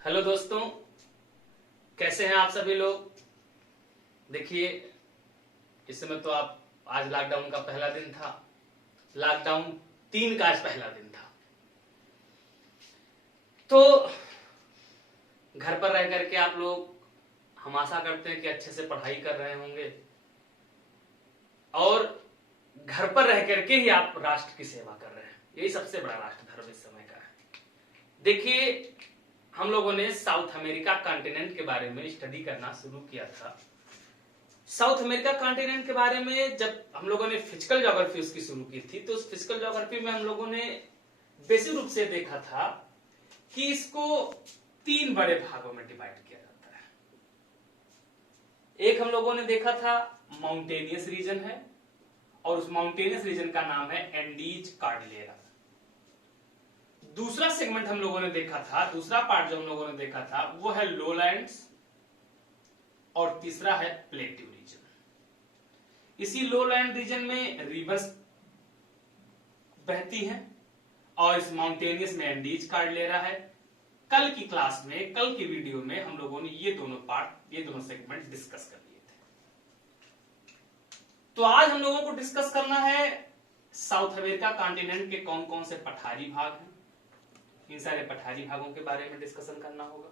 Hello दोस्तों, कैसे हैं आप सभी लोग। देखिए, इस समय तो आप आज लॉकडाउन का पहला दिन था। लॉकडाउन 3 का आज पहला दिन था। तो घर पर रह करके आप लोग, हम आशा करते हैं कि अच्छे से पढ़ाई कर रहे होंगे और घर पर रह करके ही आप राष्ट्र की सेवा कर रहे हैं। यही सबसे बड़ा राष्ट्र धर्म इस समय का है। देखिए, हम लोगों ने साउथ अमेरिका कॉन्टिनेंट के बारे में स्टडी करना शुरू किया था। साउथ अमेरिका कॉन्टिनेंट के बारे में जब हम लोगों ने फिजिकल ज्योग्राफी उसकी शुरू की थी, तो उस फिजिकल ज्योग्राफी में हम लोगों ने बेसिक रूप से देखा था कि इसको 3 बड़े भागों में डिवाइड किया जाता है। एक हम लोगों ने देखा था माउंटेनियस रीजन है, और उस माउंटेनियस रीजन का नाम है एंडीज कॉर्डिलेरा। दूसरा सेगमेंट हम लोगों ने देखा था, दूसरा पार्ट जो हम लोगों ने देखा था वो है लोलैंड्स, और तीसरा है प्लेट्यू रीजन। इसी लोलैंड रीजन में रिवर्स बहती हैं और इस माउंटेनियस में एंडीज कॉर्डिलेरा है। कल की क्लास में, कल की वीडियो में हम लोगों ने ये दोनों पार्ट, ये दोनों सेगमेंट डिस्कस कर लिए थे। तो आज हम लोगों को डिस्कस करना है साउथ अमेरिका कॉन्टिनेंट के कौन कौन से पठारी भाग हैं। इन सारे पठारी भागों के बारे में डिस्कशन करना होगा।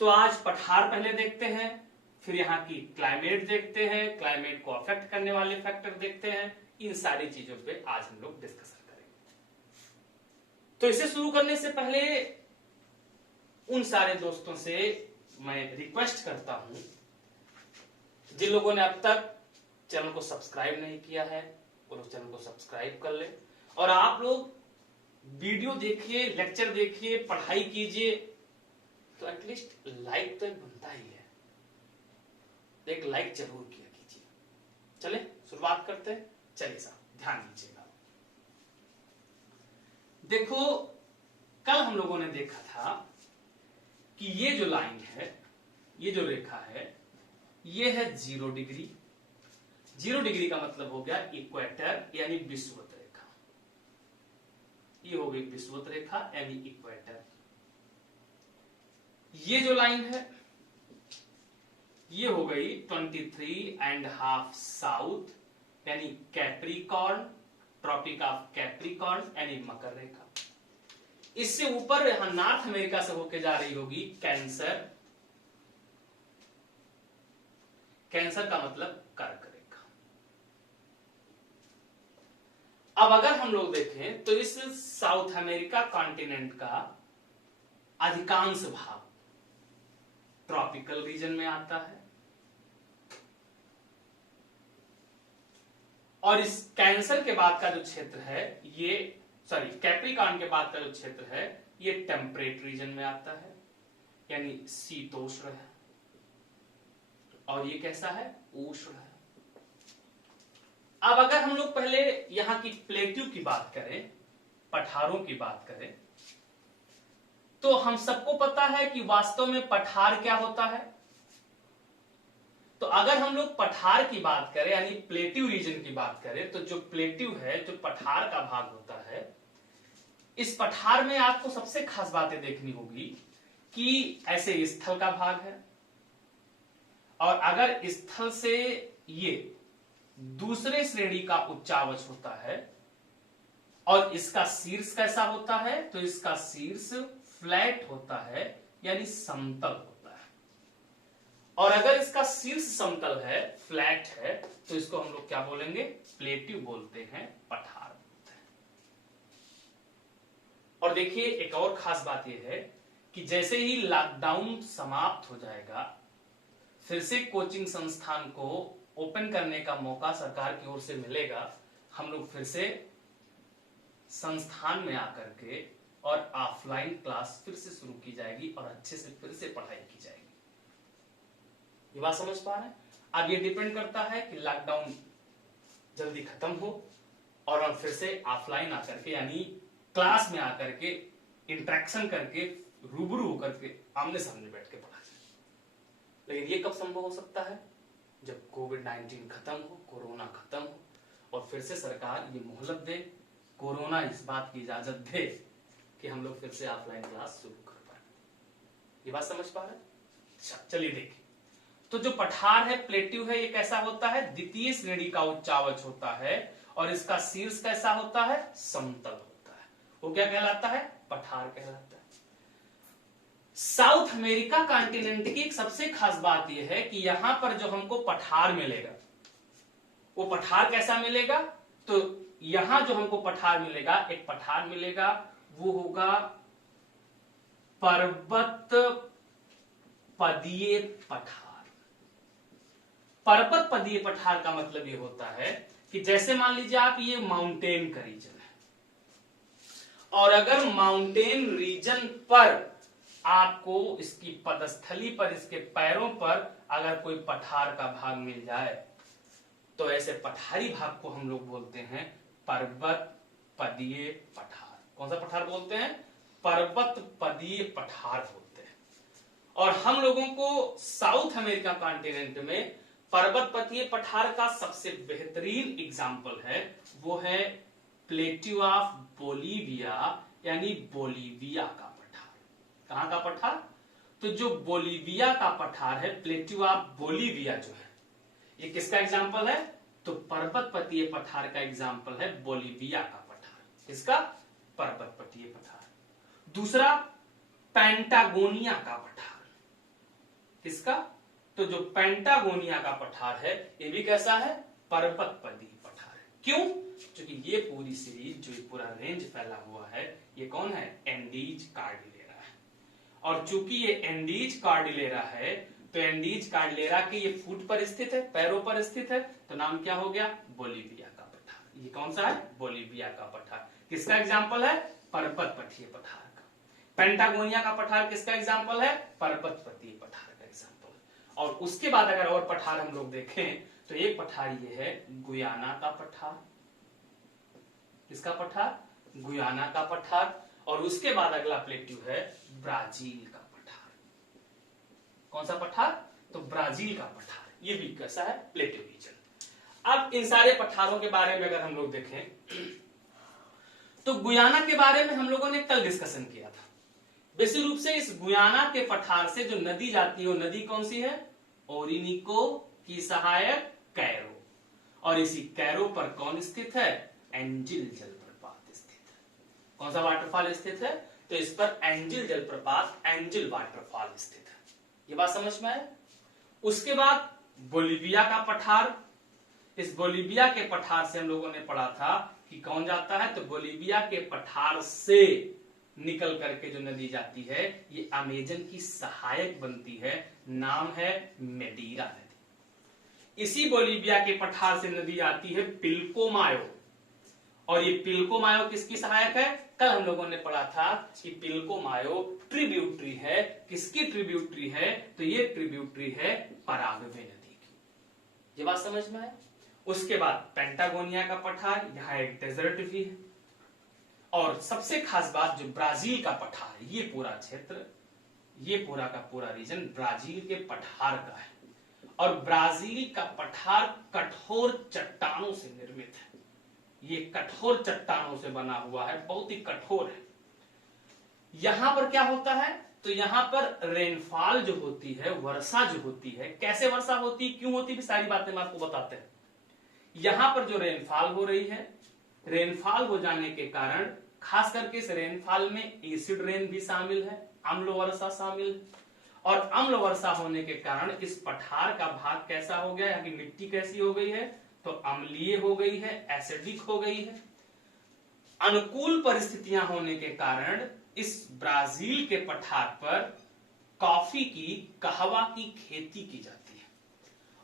तो आज पठार पहले देखते हैं, फिर यहाँ की क्लाइमेट देखते हैं, क्लाइमेट को अफेक्ट करने वाले फैक्टर देखते हैं। इन सारी चीजों पे आज हम लोग डिस्कशन करेंगे। तो इसे शुरू करने से पहले उन सारे दोस्तों से मैं रिक्वेस्ट करता हूं जिन लोगों ने अब तक चैनल को सब्सक्राइब नहीं किया है, वो लोग चैनल को सब्सक्राइब कर ले। और आप लोग वीडियो देखिए, लेक्चर देखिए, पढ़ाई कीजिए, तो एटलीस्ट लाइक तो एक बनता ही है। एक लाइक जरूर किया कीजिए। चले शुरुआत करते हैं। चलिए साहब, ध्यान दीजिएगा। देखो, कल हम लोगों ने देखा था कि ये जो लाइन है, ये जो रेखा है, ये है 0 डिग्री। 0 डिग्री का मतलब हो गया इक्वेटर यानी विषुवत रेखा। ये हो गई विषुवत रेखा यानी इक्वेटर। ये जो लाइन है ये हो गई 23.5 साउथ यानी कैप्रिकॉर्न, ट्रॉपिक ऑफ कैप्रिकॉर्न यानी मकर रेखा। इससे ऊपर यहां नॉर्थ अमेरिका से होके जा रही होगी कैंसर। कैंसर का मतलब कर्क रेखा। अब अगर हम लोग देखें तो इस साउथ अमेरिका कॉन्टिनेंट का अधिकांश भाग ट्रॉपिकल रीजन में आता है, और इस कैंसर के बाद का जो क्षेत्र है, ये कैप्रिकॉर्न के बाद का जो क्षेत्र है, ये टेम्परेट रीजन में आता है यानी शीतोष्ण है। और ये कैसा है? उष्ण है। अब अगर हम लोग पहले यहां की प्लेट्यू की बात करें, पठारों की बात करें, तो हम सबको पता है कि वास्तव में पठार क्या होता है। तो अगर हम लोग पठार की बात करें यानी प्लेट्यू रीजन की बात करें, तो जो प्लेट्यू है, जो पठार का भाग होता है, इस पठार में आपको सबसे खास बातें देखनी होगी कि ऐसे स्थल का भाग है, और अगर स्थल से ये दूसरे श्रेणी का उच्चावच होता है, और इसका शीर्ष कैसा होता है, तो इसका शीर्ष फ्लैट होता है यानी समतल होता है। और अगर इसका शीर्ष समतल है, फ्लैट है, तो इसको हम लोग क्या बोलेंगे? प्लेट्यू बोलते हैं, पठार बोलते हैं। और देखिए, एक और खास बात यह है कि जैसे ही लॉकडाउन समाप्त हो जाएगा, फिर से कोचिंग संस्थान को ओपन करने का मौका सरकार की ओर से मिलेगा। हम लोग फिर से संस्थान में आकर के और ऑफलाइन क्लास फिर से शुरू की जाएगी और अच्छे से फिर से पढ़ाई की जाएगी। ये बात समझ पा रहे हैं? अब ये डिपेंड करता है कि लॉकडाउन जल्दी खत्म हो और हम फिर से ऑफलाइन आकर के यानी क्लास में आकर के इंटरेक्शन करके, रूबरू होकर के, आमने सामने बैठ के पढ़ा जाए। लेकिन ये कब संभव हो सकता है? जब कोविड-19 खत्म हो, कोरोना खत्म हो, और फिर से सरकार ये मोहलत दे, कोरोना इस बात की इजाजत दे कि हम लोग फिर से ऑफलाइन क्लास शुरू कर पाए। ये बात समझ पा रहे हैं? अच्छा चलिए देखिए, तो जो पठार है प्लेट्यू है, ये कैसा होता है? द्वितीय श्रेणी का उच्चावच होता है और इसका शीर्ष कैसा होता है? समतल होता है। वो क्या कहलाता है? पठार कहलाता है। साउथ अमेरिका कॉन्टिनेंट की एक सबसे खास बात यह है कि यहां पर जो हमको पठार मिलेगा, वो पठार कैसा मिलेगा? तो यहां जो हमको पठार मिलेगा, एक पठार मिलेगा, वो होगा पर्वत पदीय पठार। पर्वत पदीय पठार का मतलब ये होता है कि जैसे मान लीजिए आप, ये माउंटेन का रीजन है और अगर माउंटेन रीजन पर आपको इसकी पदस्थली पर, इसके पैरों पर अगर कोई पठार का भाग मिल जाए, तो ऐसे पठारी भाग को हम लोग बोलते हैं पर्वत पदीय पठार। कौन सा पठार बोलते हैं? पर्वत पदीय पठार बोलते हैं। और हम लोगों को साउथ अमेरिका कॉन्टिनेंट में पर्वत पदीय पठार का सबसे बेहतरीन एग्जाम्पल है, वो है प्लेट्यू ऑफ बोलीविया, यानी बोलीविया का पठार। कहां का पठार? तो जो बोलीविया का पठार है, प्लेट्यू ऑफ बोलीविया जो है, ये किसका एग्जाम्पल है? तो पर्वत पदीय पठार का एग्जाम्पल है बोलीविया का पठार। किसका? पर्वत पदीय पठार। दूसरा पेंटागोनिया का पठार। किसका? तो जो पेंटागोनिया का पठार है, ये भी कैसा है? पर्वत पदीय पठार है। क्यों? क्योंकि ये पूरी सीरीज, जो पूरा रेंज फैला हुआ है, ये कौन है? एंडीज कार्डिलेरा है। और चूंकि ये एंडीज कार्डिलेरा है, तो एंडीज कार्डिलेरा के ये फुट पर स्थित है, पैरों पर स्थित है, तो नाम क्या हो गया? बोलीविया का पठार। ये कौन सा है? बोलीविया का पठार। किसका एग्जाम्पल है? पर्वत पदीय पठार का। पेंटागोनिया का पठार किसका एग्जाम्पल है? पर्वत पदीय पठार का एग्जाम्पल। और उसके बाद अगर और पठार हम लोग देखें, तो एक पठार ये है गुयाना का पठार। किसका पठार? गुयाना का पठार। और उसके बाद अगला प्लेट्यू है ब्राजील का पठार। कौन सा पठार? तो ब्राजील का पठार। ये भी कैसा है? Plateau region. अब इन सारे पठारों के बारे में अगर हम लोग देखें, तो गुयाना के बारे में हम लोगों ने कल डिस्कशन किया था। विशेष रूप से इस गुयाना के पठार से जो नदी जाती है, वो नदी कौन सी है? ओरिनिको की सहायक कैरो। और इसी कैरो पर कौन स्थित है? एंजिल जलप्रपात स्थित है। कौन सा वाटरफॉल स्थित है? तो इस पर एंजिल जलप्रपात, एंजिल वाटरफॉल स्थित है। ये बात समझ में आए? उसके बाद बोलीविया का पठार। इस बोलीविया के पठार से हम लोगों ने पढ़ा था कि कौन जाता है? तो बोलीविया के पठार से निकल करके जो नदी जाती है, ये अमेजन की सहायक बनती है। नाम है मेडीरा नदी। इसी बोलीविया के पठार से नदी आती है पिल्कोमायो। और ये पिल्कोमायो किसकी सहायक है? कल हम लोगों ने पढ़ा था कि पिल्कोमायो ट्रिब्यूटरी है। किसकी ट्रिब्यूटरी है? तो ये ट्रिब्यूटरी है पराग्वे नदी की। ये बात समझ में आए? उसके बाद पेंटागोनिया का पठार, यहां एक डेजर्ट भी है। और सबसे खास बात, जो ब्राजील का पठार, ये पूरा क्षेत्र, ये पूरा का पूरा रीजन ब्राजील के पठार का है। और ब्राजील का पठार कठोर चट्टानों से निर्मित है। ये कठोर चट्टानों से बना हुआ है, बहुत ही कठोर है। यहां पर क्या होता है? तो यहां पर रेनफॉल जो होती है, वर्षा जो होती है, कैसे वर्षा होती है, क्यों होती है, सारी बातें हम आपको बताते हैं। यहां पर जो रेनफॉल हो रही है, रेनफॉल हो जाने के कारण, खास करके इस रेनफॉल में एसिड रेन भी शामिल है, अम्ल वर्षा शामिल है। और अम्ल वर्षा होने के कारण इस पठार का भाग कैसा हो गया? यहाँ की मिट्टी कैसी हो गई है? तो अम्लीय हो गई है, एसिडिक हो गई है। अनुकूल परिस्थितियां होने के कारण इस ब्राजील के पठार पर कॉफी की, कहवा की खेती की जाती है।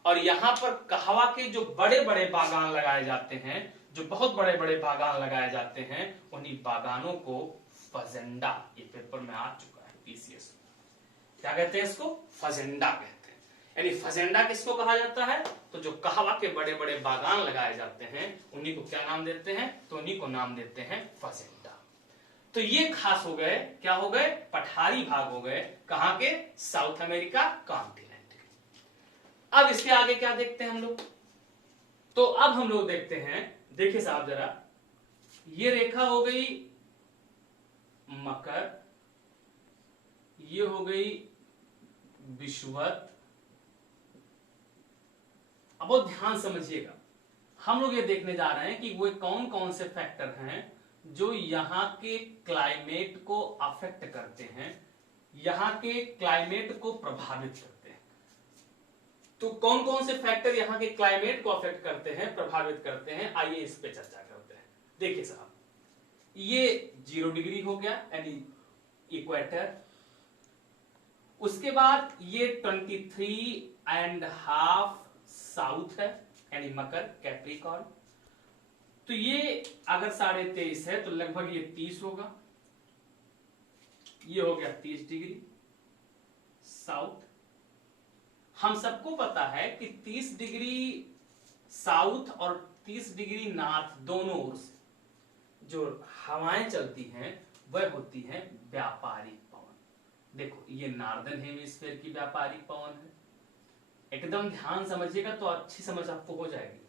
और यहां पर कहवा के जो बड़े बड़े बागान लगाए जाते हैं, जो बहुत बड़े बड़े बागान लगाए जाते हैं, उन्हीं बागानों को फजेंडा, ये पेपर में आ चुका है पीसीएस, क्या कहते हैं इसको? फजेंडा कहते हैं। यानी फजेंडा किसको कहा जाता है? तो जो कहवा के बड़े बड़े बागान लगाए जाते हैं, उन्हीं को क्या नाम देते हैं? तो उन्हीं को नाम देते हैं फजेंडा। तो ये खास हो गए, क्या हो गए? पठारी भाग हो गए। कहां के? साउथ अमेरिका कॉन्टिनेंट के। अब इसके आगे क्या देखते हैं हम लोग? तो अब हम लोग देखते हैं, देखिए साहब जरा, ये रेखा हो गई मकर, ये हो गई विषुवत। अब बहुत ध्यान समझिएगा, हम लोग ये देखने जा रहे हैं कि वो कौन कौन से फैक्टर हैं जो यहाँ के क्लाइमेट को अफेक्ट करते हैं, यहाँ के क्लाइमेट को प्रभावित करते हैं। तो कौन कौन से फैक्टर यहाँ के क्लाइमेट को अफेक्ट करते हैं, प्रभावित करते हैं, आइए इस पे चर्चा करते हैं। देखिए साहब, ये 0 डिग्री हो गया यानी इक्वेटर। उसके बाद ये 23.5 साउथ है यानी मकर, कैप्रिकॉर्न। तो ये अगर 23.5 है तो लगभग ये 30 होगा। ये हो गया 30 डिग्री साउथ। हम सबको पता है कि 30 डिग्री साउथ और 30 डिग्री नॉर्थ दोनों ओर से जो हवाएं चलती हैं वह होती हैं व्यापारिक पवन। देखो ये नॉर्दर्न हेमिस्फीयर की व्यापारिक पवन है। एकदम ध्यान समझिएगा तो अच्छी समझ आपको हो जाएगी।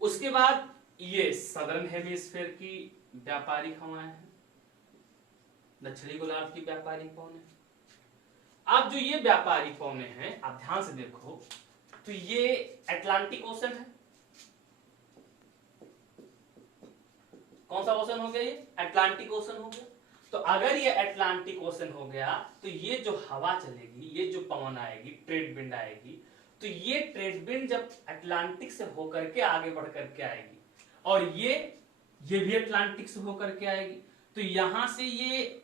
उसके बाद ये सदर्न हेमिस्फीयर की व्यापारिक हवाएं हैं, दक्षिणी गोलार्ध की व्यापारिक पवन है। अब जो ये व्यापारिक पवनें हैं, आप ध्यान से देखो तो ये अटलांटिक ओशन है। कौन सा ओशन हो गया? ये अटलांटिक ओशन हो गया। तो अगर ये अटलांटिक ओशन हो गया तो ये जो हवा चलेगी, ये जो पवन आएगी, ट्रेड विंड आएगी, तो ये ट्रेड विंड जब अटलांटिक से होकर के आगे बढ़ करके आएगी और ये भी अटलांटिक से होकर के आएगी, तो यहां से ये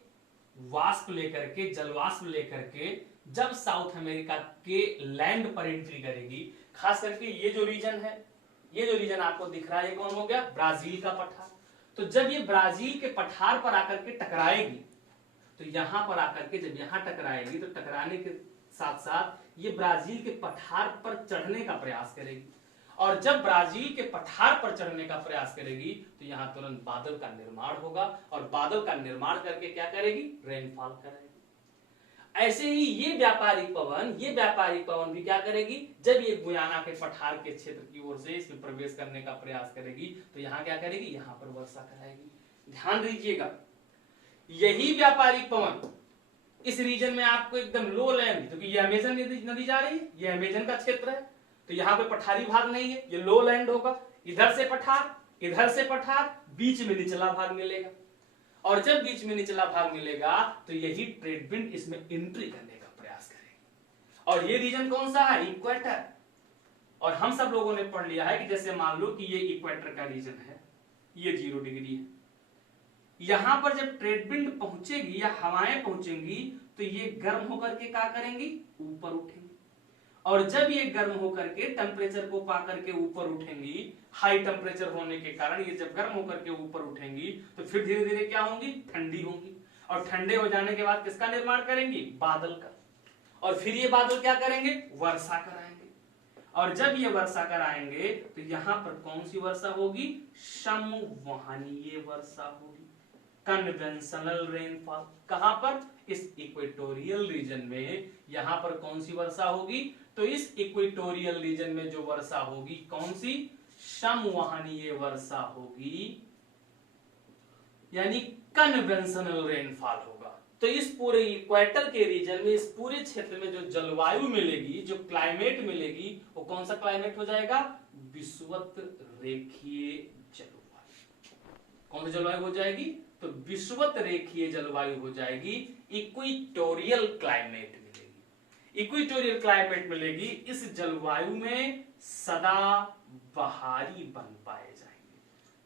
वाष्प लेकर के, जलवाष्प लेकर के जब साउथ अमेरिका के लैंड पर एंट्री करेगी, खास करके ये जो रीजन है, ये जो रीजन आपको दिख रहा है, ये कौन हो गया? ब्राजील का पठार। तो जब ये ब्राजील के पठार पर आकर के टकराएगी, तो यहां पर आकर के जब यहां टकराएगी तो टकराने के साथ साथ ये ब्राजील के पठार पर चढ़ने का प्रयास करेगी, और जब ब्राजील के पठार पर चढ़ने का प्रयास करेगी तो यहां तुरंत बादल का निर्माण होगा, और बादल का निर्माण करके क्या करेगी? रेनफॉल करेगी। ऐसे ही ये व्यापारिक पवन भी क्या करेगी? जब ये गुयाना के पठार के क्षेत्र की ओर से इसमें प्रवेश करने का प्रयास करेगी तो यहाँ क्या करेगी? यहाँ पर वर्षा कराएगी। ध्यान दीजिएगा, यही व्यापारिक पवन इस रीजन में आपको एकदम लो लैंड, क्योंकि ये अमेजन नदी जा रही है, ये अमेजन का क्षेत्र है, तो यहाँ पे पठारी भाग नहीं है, ये लो लैंड होगा। इधर से पठार, इधर से पठार, बीच में निचला भाग मिलेगा, और जब बीच में निचला भाग मिलेगा तो यही ट्रेड विंड इसमें एंट्री करने का प्रयास करेगी। और ये रीजन कौन सा है? इक्वेटर। और हम सब लोगों ने पढ़ लिया है कि जैसे मान लो कि ये इक्वेटर का रीजन है, ये 0 डिग्री है, यहां पर जब ट्रेड विंड पहुंचेगी या हवाएं पहुंचेंगी तो ये गर्म होकर के क्या करेंगी? ऊपर उठेंगी, और जब ये गर्म होकर के टेम्परेचर को पा करके ऊपर उठेंगी, हाई टेम्परेचर होने के कारण ये जब गर्म होकर के ऊपर उठेंगी तो फिर धीरे धीरे क्या होंगी? ठंडी होंगी, और ठंडे हो जाने के बाद किसका निर्माण करेंगी? बादल का। और फिर ये बादल क्या करेंगे? वर्षा कराएंगे, और जब ये वर्षा कराएंगे तो यहां पर कौन सी वर्षा होगी? समवहनीय वर्षा होगी, कन्वेंशनल रेनफॉल। कहां पर? इस इक्वेटोरियल रीजन में यहां पर कौन सी वर्षा होगी? तो इस इक्वेटोरियल रीजन में जो वर्षा होगी, कौन सी? समवहनीय वर्षा होगी, यानी कन्वेंशनल रेनफॉल होगा। तो इस पूरे इक्वेटर के रीजन में, इस पूरे क्षेत्र में जो जलवायु मिलेगी, जो क्लाइमेट मिलेगी, वो कौन सा क्लाइमेट हो जाएगा? विषुवत रेखीय जलवायु। कौन सी जलवायु हो जाएगी? तो विषुवत रेखीय जलवायु हो जाएगी, इक्वेटोरियल क्लाइमेट मिलेगी। इक्वेटोरियल क्लाइमेट मिलेगी, इस जलवायु में सदा बहारी बन पाए जाएंगे।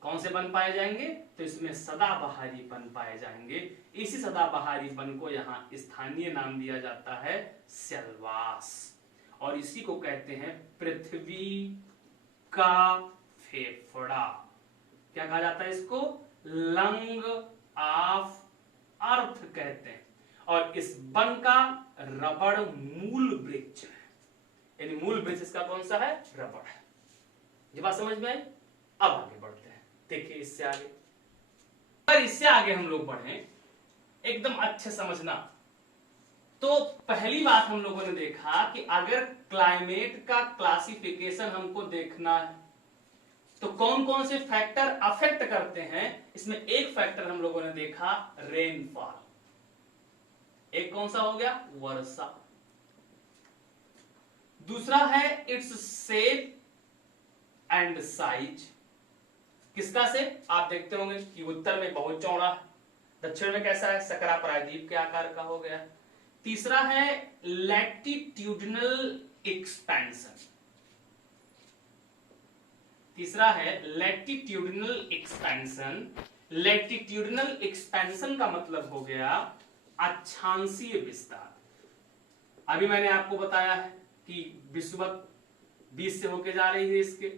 कौन से बन पाए जाएंगे? तो इसमें सदाबहारी बन पाए जाएंगे। इसी सदाबहारी बन को यहाँ स्थानीय नाम दिया जाता है सेलवास, और इसी को कहते हैं पृथ्वी का फेफड़ा। क्या कहा जाता है इसको? लंग ऑफ अर्थ कहते हैं। और इस वन का रबड़ मूल वृक्ष है, यानी मूल वृक्ष इसका कौन सा है? रबड़ है। ये बात समझ में आई? अब आगे बढ़ते हैं, देखिए इससे आगे। अगर इससे आगे हम लोग बढ़े, एकदम अच्छे समझना, तो पहली बात हम लोगों ने देखा कि अगर क्लाइमेट का क्लासिफिकेशन हमको देखना है तो कौन कौन से फैक्टर अफेक्ट करते हैं। इसमें एक फैक्टर हम लोगों ने देखा रेनफॉल, एक कौन सा हो गया? वर्षा। दूसरा है इट्स शेप एंड साइज। किसका शेप? आप देखते होंगे कि उत्तर में बहुत चौड़ा है, दक्षिण में कैसा है, सकरा प्रायद्वीप के आकार का हो गया। तीसरा है लैटिट्यूडिनल एक्सपेंशन। तीसरा है लैटिट्यूडिनल एक्सपेंशन। लैटिट्यूडिनल एक्सपेंशन का मतलब हो गया अक्षांशीय विस्तार। अभी मैंने आपको बताया है कि विषुवत 20 से होके जा रही है इसके,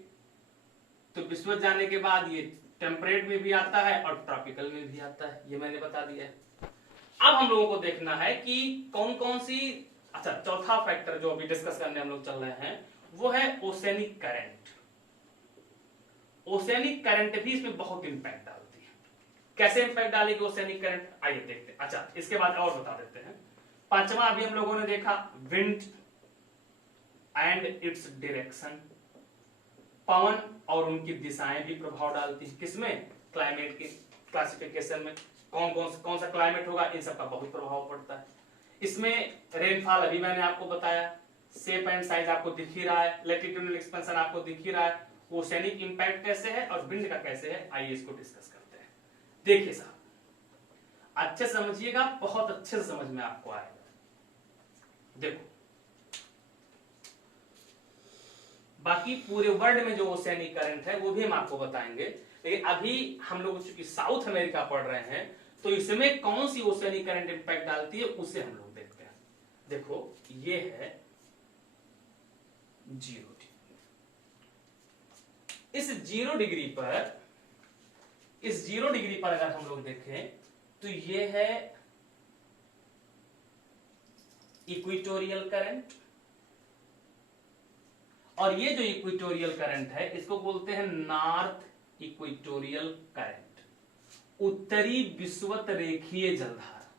तो विषुवत जाने के बाद ये टेम्परेट में भी आता है और ट्रॉपिकल में भी आता है, ये मैंने बता दिया है। अब हम लोगों को देखना है कि कौन कौन सी, अच्छा चौथा फैक्टर जो अभी डिस्कस करने हम लोग चल रहे हैं वो है ओसेनिक करंट। ओसेनिक करंट भी इसमें बहुत इंपैक्ट डालती है। कैसे इंपैक्ट डालेगी ओसेनिक करंट, आइए देखते हैं। अच्छा इसके बाद और बता देते हैं। पांचवा अभी हम लोगों ने देखा विंड एंड इट्स डायरेक्शन। पवन और उनकी दिशाएं भी प्रभाव डालती है किसमें, क्लाइमेट की क्लासिफिकेशन में। कौन सा क्लाइमेट होगा, इन सब का बहुत प्रभाव पड़ता है। इसमें रेनफॉल अभी मैंने आपको बताया, शेप एंड साइज आपको दिख ही रहा है, लैटिट्यूडिनल एक्सपेंशन आपको दिख ही रहा है, ओसेनिक इंपैक्ट कैसे है और विंड का कैसे है, आइए इसको डिस्कस करते हैं। देखिए साहब अच्छे समझिएगा, बहुत अच्छे से समझ में आपको आएगा। देखो बाकी पूरे वर्ल्ड में जो ओसेनिक करंट है वो भी हम आपको बताएंगे, लेकिन अभी हम लोग चूंकि साउथ अमेरिका पढ़ रहे हैं तो इसमें कौन सी ओसेनिक करंट इंपैक्ट डालती है उसे हम लोग देखते हैं। देखो ये है 0 डिग्री। इस 0 डिग्री पर अगर हम लोग देखें तो ये है इक्वेटोरियल करंट, और ये जो इक्वेटोरियल करंट है इसको बोलते हैं नॉर्थ इक्वेटोरियल करंट, उत्तरी विषुवत रेखीय जलधारा।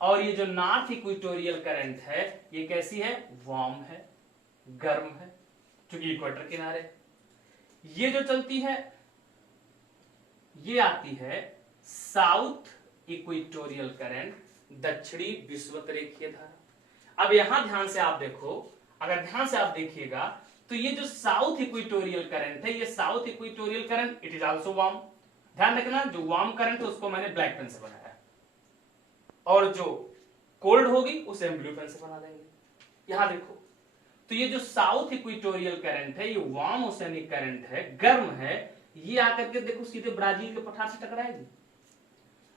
और ये जो नॉर्थ इक्वेटोरियल करंट है ये कैसी है, वार्म है, गर्म है, क्योंकि इक्वेटर किनारे। ये जो चलती है ये आती है साउथ इक्वेटोरियल करंट, दक्षिणी विषुवत रेखीय धारा। अब यहां ध्यान से आप देखो, अगर ध्यान से आप देखिएगा तो ये जो साउथ इक्वेटोरियल करंट है, ये south equatorial current it is also warm. ध्यान रखना जो वार्म करंट है उसको मैंने ब्लैक पेन से बनाया है, और जो कोल्ड होगी उसे हम ब्लू पेन से बना देंगे। यहां देखो तो ये जो साउथ इक्वेटोरियल करंट है ये वार्म ओसेनिक करंट है, गर्म है। ये आकर के देखो सीधे ब्राजील के पठार से टकराएगी,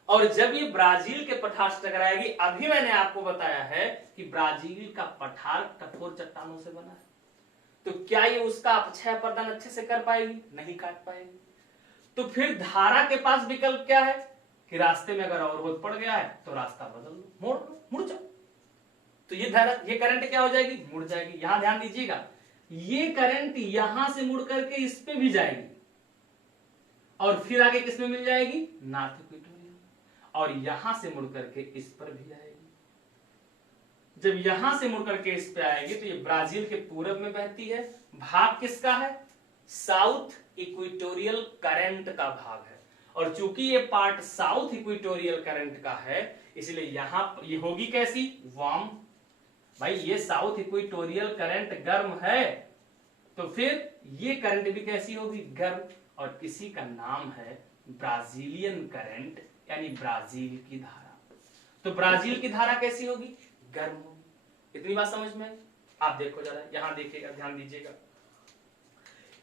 और जब ये ब्राजील के पठार से टकराएगी, अभी मैंने आपको बताया है कि ब्राजील का पठार कठोर चट्टानों से बना है, तो क्या ये उसका अपक्षय अपर्दन अच्छे से कर पाएगी, नहीं काट पाएगी। तो फिर धारा के पास विकल्प क्या है कि रास्ते में अगर अवरोध पड़ गया है तो रास्ता बदल लो, मोड़ लो, मुड़ जाओ। तो ये धारा, ये करंट क्या हो जाएगी, मुड़ जाएगी। यहां ध्यान दीजिएगा, ये करंट यहां से मुड़ करके इस पे भी जाएगी, और फिर आगे किसमें मिल जाएगी, नॉर्थ इक्वेटोरियल, और यहां से मुड़ करके इस पर भी आएगी। जब यहां से मुड़ करके इस पे आएगी तो ये ब्राजील के पूरब में बहती है, भाग किसका है, साउथ इक्वेटोरियल करंट का भाग है। और चूंकि ये पार्ट साउथ इक्वेटोरियल करंट का है इसलिए यहां ये होगी कैसी, वार्म। भाई ये साउथ इक्वेटोरियल करंट गर्म है तो फिर ये करंट भी कैसी होगी, गर्म, और इसी का नाम है ब्राजीलियन करंट, यानी ब्राजील की धारा। तो ब्राजील की धारा कैसी होगी, गर्म होगी। इतनी बात समझ में? आप देखो जरा, यहां देखिएगा, ध्यान दीजिएगा।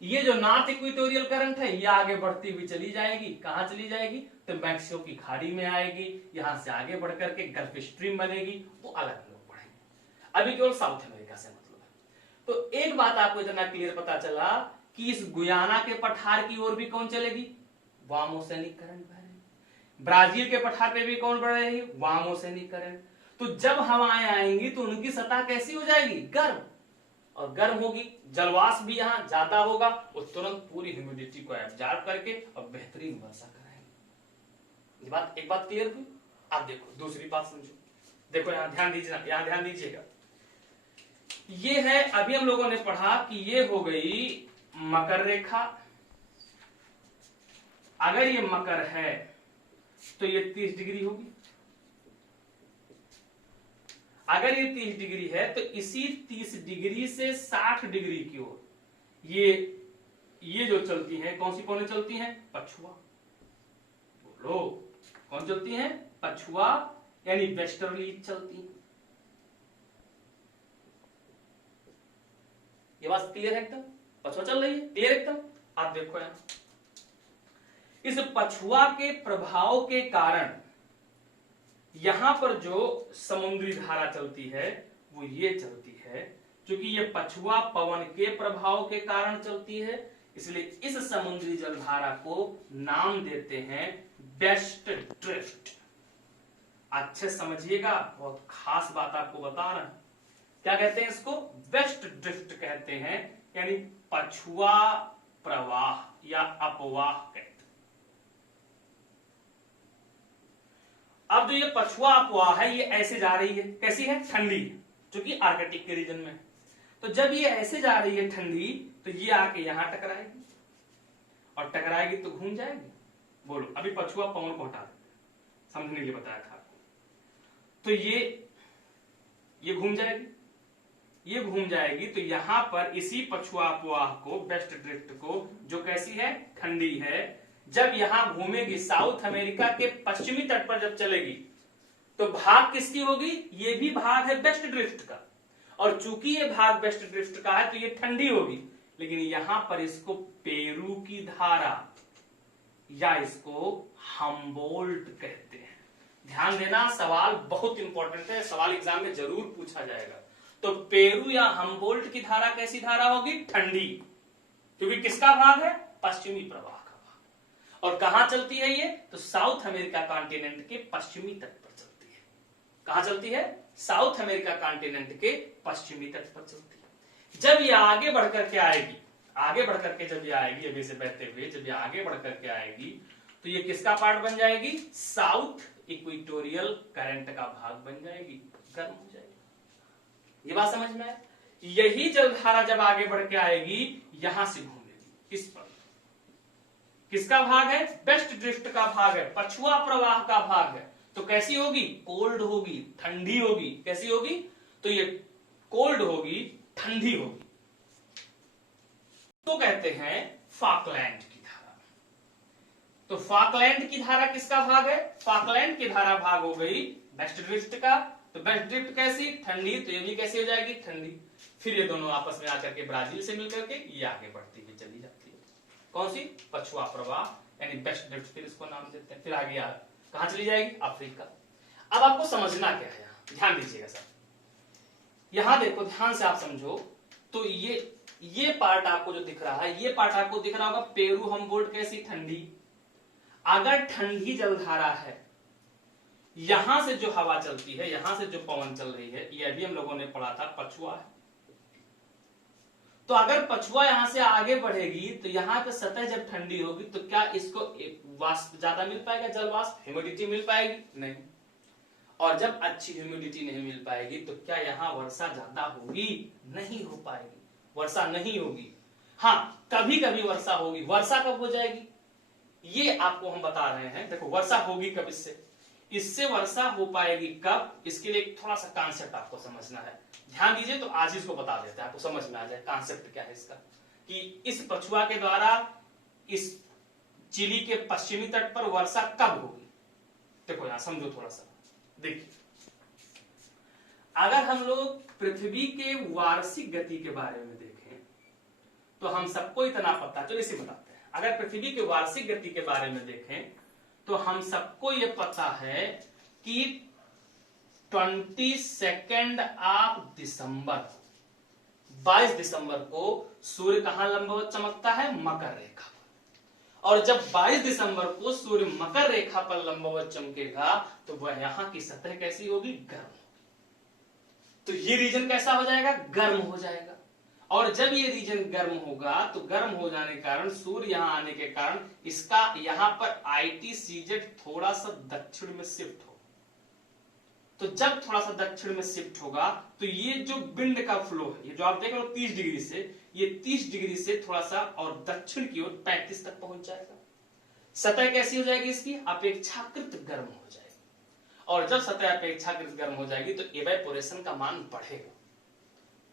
ये जो नॉर्थ इक्वेटोरियल करंट है ये आगे बढ़ती हुई चली जाएगी, कहां चली जाएगी, तो मैक्सिको की खाड़ी में आएगी, यहां से आगे बढ़ करके गल्फ स्ट्रीम बनेगी, वो अलग लोग बढ़ेंगे। अभी केवल साउथ अमेरिका से मतलब है। तो एक बात आपको इतना क्लियर पता चला कि इस गुयाना के पठार की ओर भी कौन चलेगी, वार्म ओसेनिक करंट बह रही। ब्राजील के पठार पे भी कौन बढ़ रही है, वार्म ओसेनिक करंट। तो जब हवाएं आएंगी तो उनकी सतह कैसी हो जाएगी, गर्म, और गर्म होगी, जलवाष्प भी यहां ज्यादा होगा, वो तुरंत पूरी ह्यूमिडिटी को एब्जॉर्ब करके और बेहतरीन वर्षा कराएंगे। ये बात, एक बात क्लियर हुई? आप देखो दूसरी बात समझो, देखो यहां ध्यान दीजिएगा, यहां ध्यान दीजिएगा। ये है, अभी हम लोगों ने पढ़ा कि ये हो गई मकर रेखा। अगर ये मकर है तो ये 30 डिग्री होगी। अगर ये 30 डिग्री है तो इसी 30 डिग्री से 60 डिग्री की ओर ये जो चलती हैं, कौन सी कोने चलती हैं? पछुआ। बोलो, कौन चलती हैं? पछुआ, यानी वेस्टर्ली चलती हैं। ये बात क्लियर है एकदम? पछुआ चल रही है, क्लियर एकदम? आप देखो यहां, इस पछुआ के प्रभाव के कारण यहां पर जो समुद्री धारा चलती है वो ये चलती है। क्योंकि ये पछुआ पवन के प्रभाव के कारण चलती है, इसलिए इस समुद्री जलधारा को नाम देते हैं वेस्ट ड्रिफ्ट। अच्छे समझिएगा, बहुत खास बात आपको बता रहे हैं। क्या कहते हैं इसको? वेस्ट ड्रिफ्ट कहते हैं, यानी पछुआ प्रवाह या अपवाह कहते हैं। अब जो ये पछुआ अपवाह है ये ऐसे जा रही है, कैसी है? ठंडी, जो कि आर्कटिक के रीजन में। तो जब ये ऐसे जा रही है ठंडी, तो ये आके यहां टकराएगी, और टकराएगी तो घूम जाएगी। बोलो, अभी पछुआ पवन को हटा देते, समझने के लिए बताया था आपको। तो ये घूम जाएगी, ये घूम जाएगी, तो यहां पर इसी पछुआ अपवाह को, वेस्ट ड्रिफ्ट को, जो कैसी है? ठंडी है, जब यहां घूमेगी साउथ अमेरिका के पश्चिमी तट पर जब चलेगी, तो भाग किसकी होगी? ये भी भाग है वेस्ट ड्रिफ्ट का, और चूंकि ये भाग वेस्ट ड्रिफ्ट का है तो ये ठंडी होगी। लेकिन यहां पर इसको पेरू की धारा या इसको हम्बोल्ट कहते हैं। ध्यान देना, सवाल बहुत इंपॉर्टेंट है, सवाल एग्जाम में जरूर पूछा जाएगा। तो पेरू या हम्बोल्ट की धारा कैसी धारा होगी? ठंडी, क्योंकि किसका भाग है? पश्चिमी प्रवाह का भाग। और कहां चलती है ये? तो साउथ अमेरिका कॉन्टिनेंट के पश्चिमी तट पर चलती है। कहां चलती है? साउथ अमेरिका कॉन्टिनेंट के पश्चिमी तट पर चलती है। जब ये आगे बढ़कर के आएगी, आगे बढ़कर के जब ये आएगी, अभी से बहते हुए जब ये आगे बढ़कर के आएगी, तो ये किसका पार्ट बन जाएगी? साउथ इक्वेटोरियल करंट का भाग बन जाएगी, गर्म हो जाएगी। ये बात समझ में आए? यही जलधारा जब आगे बढ़ के आएगी, यहां से घूमेगी किस पर? किसका भाग है? वेस्ट ड्रिफ्ट का भाग है, पछुआ प्रवाह का भाग है। तो कैसी होगी? कोल्ड होगी, ठंडी होगी। कैसी होगी? तो ये कोल्ड होगी, ठंडी होगी। तो कहते हैं फाकलैंड की धारा। तो फाकलैंड की धारा किसका भाग है? फाकलैंड की धारा भाग हो गई वेस्ट ड्रिफ्ट का। तो वेस्ट ड्रिफ्ट कैसी? ठंडी, तो ये भी कैसी हो जाएगी? ठंडी। फिर ये दोनों आपस में आकर के ब्राजील से मिलकर के ये आगे बढ़ती हुई चली जाती है। कौन सी? पछुआ प्रवाह, यानी वेस्ट ड्रिफ्ट, फिर इसको नाम देते हैं। फिर आगे कहां चली जाएगी? अफ्रीका। अब आपको समझना क्या है, ध्यान दीजिएगा सर। यहां देखो, ध्यान से आप समझो। तो ये पार्ट आपको जो दिख रहा है, ये पार्ट आपको दिख रहा होगा पेरू हम्बोल्ट कैसी? ठंडी। अगर ठंडी जलधारा है, यहां से जो हवा चलती है, यहां से जो पवन चल रही है, ये अभी हम लोगों ने पढ़ा था पछुआ है। तो अगर पछुआ यहां से आगे बढ़ेगी, तो यहां पे सतह जब ठंडी होगी, तो क्या इसको वाष्प ज्यादा मिल पाएगा? जल वाष्प, ह्यूमिडिटी मिल पाएगी? नहीं। और जब अच्छी ह्यूमिडिटी नहीं मिल पाएगी, तो क्या यहां वर्षा ज्यादा होगी? नहीं हो पाएगी, वर्षा नहीं होगी। हाँ, कभी कभी वर्षा होगी। वर्षा कब हो जाएगी ये आपको हम बता रहे हैं। देखो, वर्षा होगी कब? इससे वर्षा हो पाएगी कब? इसके लिए थोड़ा सा कॉन्सेप्ट आपको समझना है, ध्यान दीजिए। तो आज इसको बता देते हैं, आपको समझ में आ जाए कॉन्सेप्ट क्या है इसका, कि इस पछुआ के द्वारा इस चिली के पश्चिमी तट पर वर्षा कब होगी। देखो यहां समझो थोड़ा सा, देखिए। अगर हम लोग पृथ्वी के वार्षिक गति के बारे में देखें, तो हम सबको इतना पता, चलो इसे बताते हैं। अगर पृथ्वी के वार्षिक गति के बारे में देखें, तो हम सबको यह पता है कि 22 ऑफ दिसंबर, 22 दिसंबर को सूर्य कहां लंबवत चमकता है? मकर रेखा पर। और जब 22 दिसंबर को सूर्य मकर रेखा पर लंबवत चमकेगा, तो वह यहां की सतह कैसी होगी? गर्म होगी। तो ये रीजन कैसा हो जाएगा? गर्म हो जाएगा। और जब ये रीजन गर्म होगा, तो गर्म हो जाने के कारण, सूर्य यहां आने के कारण, इसका यहां पर ITCZ थोड़ा सा दक्षिण में शिफ्ट हो। तो जब थोड़ा सा दक्षिण में शिफ्ट होगा, तो ये जो विंड का फ्लो है, ये जो आप देख रहे हो 30 डिग्री से, ये 30 डिग्री से थोड़ा सा और दक्षिण की ओर 35 तक पहुंच जाएगा। सतह कैसी हो जाएगी इसकी? अपेक्षाकृत गर्म हो जाएगी। और जब सतह अपेक्षाकृत गर्म हो जाएगी तो इवेपोरेशन का मान बढ़ेगा,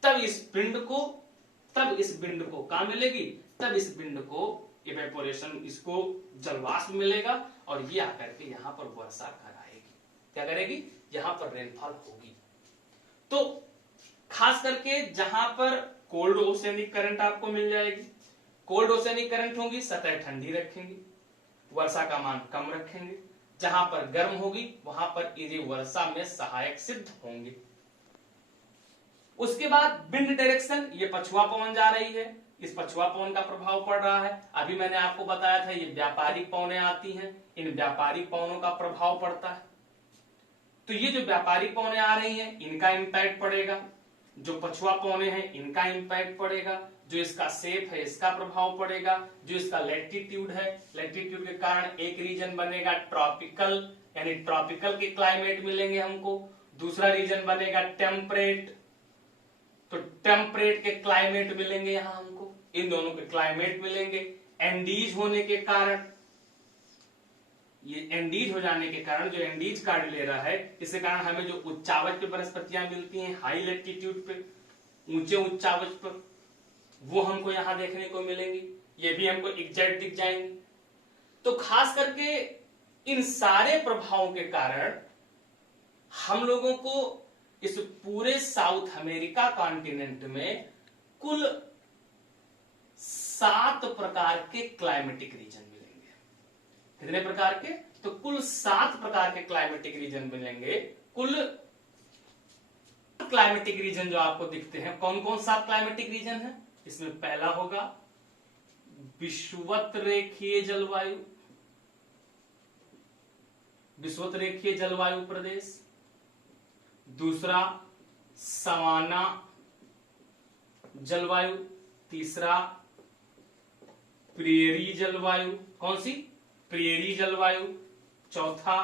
तब इस पिंड को कहां मिलेगी, तब इस पिंड को इवेपोरेशन, इसको जलवाष्प मिलेगा और ये आकर के यहां पर वर्षा कराएगी। क्या करेगी, यहां पर रेनफॉल होगी। तो खास करके जहां पर कोल्ड ओशनिक करंट आपको मिल जाएगी, कोल्ड ओशनिक करंट होगी, सतह ठंडी रखेंगे, वर्षा का मान कम रखेंगे। जहां पर गर्म होगी वहां पर ये वर्षा में सहायक सिद्ध होंगे। उसके बाद विंड डायरेक्शन, ये पछुआ पवन जा रही है, इस पछुआ पवन का प्रभाव पड़ रहा है। अभी मैंने आपको बताया था ये व्यापारिक पवनें आती हैं, इन व्यापारिक पवनों का प्रभाव पड़ता है। तो ये जो व्यापारिक पवनें आ रही हैं इनका इंपैक्ट पड़ेगा, जो पछुआ पवनें हैं इनका इंपैक्ट पड़ेगा, जो इसका शेप है इसका प्रभाव पड़ेगा, जो इसका लैटिट्यूड है, लैटिट्यूड के कारण एक रीजन बनेगा ट्रॉपिकल, यानी ट्रॉपिकल के क्लाइमेट मिलेंगे हमको, दूसरा रीजन बनेगा टेम्परेट, तो टेम्परेट के क्लाइमेट मिलेंगे यहां हमको, इन दोनों के क्लाइमेट मिलेंगे। एंडीज होने के कारण, ये एंडीज हो जाने के कारण, जो एंडीज कार्डिलेरा है, इसके कारण हमें जो उच्चावच पे वनस्पतियां मिलती हैं हाई लैटिट्यूड पे, ऊंचे उच्चावच पर, वो हमको यहां देखने को मिलेंगी, ये भी हमको एग्जैक्ट दिख जाएंगी। तो खास करके इन सारे प्रभावों के कारण हम लोगों को इस पूरे साउथ अमेरिका कॉन्टिनेंट में कुल 7 प्रकार के क्लाइमेटिक रीजन मिलेंगे। कितने प्रकार के, तो कुल 7 प्रकार के क्लाइमेटिक रीजन मिलेंगे। कुल क्लाइमेटिक रीजन जो आपको दिखते हैं, कौन कौन सा क्लाइमेटिक रीजन है, इसमें पहला होगा विषुवत रेखीय जलवायु, विषुवत रेखीय जलवायु प्रदेश। दूसरा सवाना जलवायु, तीसरा प्रेरी जलवायु, कौन सी, प्रेरी जलवायु। चौथा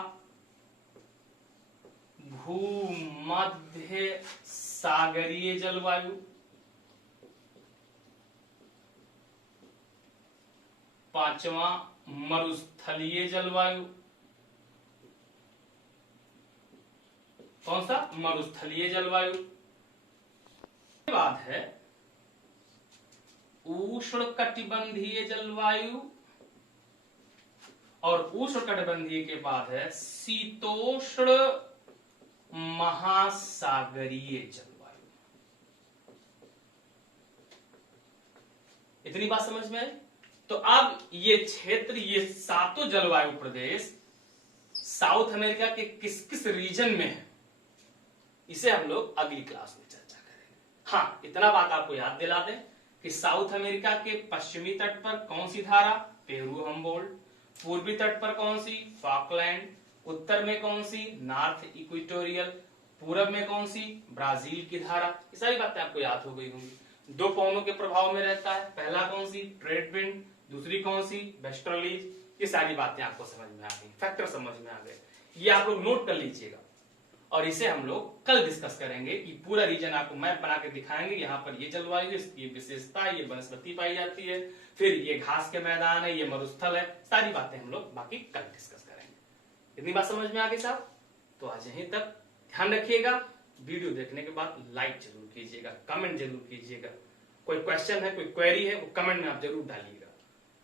भूमध्य सागरीय जलवायु। पांचवा मरुस्थलीय जलवायु, कौन सा, मरुस्थलीय जलवायु। के बाद है उष्णकटिबंधीय जलवायु, और उष्णकटिबंधीय के बाद है शीतोष्ण महासागरीय जलवायु। इतनी बात समझ में आई। तो अब ये क्षेत्र, ये 7 जलवायु प्रदेश साउथ अमेरिका के किस किस रीजन में है, इसे हम लोग अगली क्लास में चर्चा करेंगे। हाँ, इतना बात आपको याद दिला दें कि साउथ अमेरिका के पश्चिमी तट पर कौन सी धारा, पेरू हम्बोल्ट, पूर्वी तट पर कौन सी, फॉकलैंड, उत्तर में कौन सी, नॉर्थ इक्वेटोरियल, पूरब में कौन सी, ब्राजील की धारा। ये सारी बातें आपको याद हो गई होंगी। 2 पवनों के प्रभाव में रहता है, पहला कौन सी, ट्रेड विंड, दूसरी कौन सी, वेस्टर्लीज। ये सारी बातें आपको समझ में आ गई, फैक्टर समझ में आ गए, ये आप लोग नोट कर लीजिएगा। और इसे हम लोग कल डिस्कस करेंगे कि पूरा रीजन आपको मैप बना के दिखाएंगे, यहाँ पर ये जलवायु है, ये विशेषता, ये वनस्पति पाई जाती है, फिर ये घास के मैदान है, ये मरुस्थल है, सारी बातें हम लोग बाकी कल डिस्कस करेंगे। इतनी बात समझ में आ गई साहब? तो आज यहीं तक, ध्यान रखिएगा। वीडियो देखने के बाद लाइक जरूर कीजिएगा, कमेंट जरूर कीजिएगा, कोई क्वेश्चन है, कोई क्वेरी है, वो कमेंट में आप जरूर डालिएगा।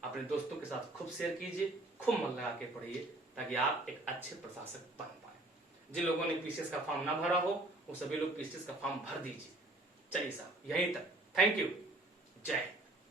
अपने दोस्तों के साथ खूब शेयर कीजिए, खूब मन लगा के पढ़िए, ताकि आप एक अच्छे प्रशासक बन पाए। जिन लोगों ने पीसीएस का फॉर्म ना भरा हो, वो सभी लोग पीसीएस का फॉर्म भर दीजिए। चलिए साहब, यहीं तक, थैंक यू, जय हिंद।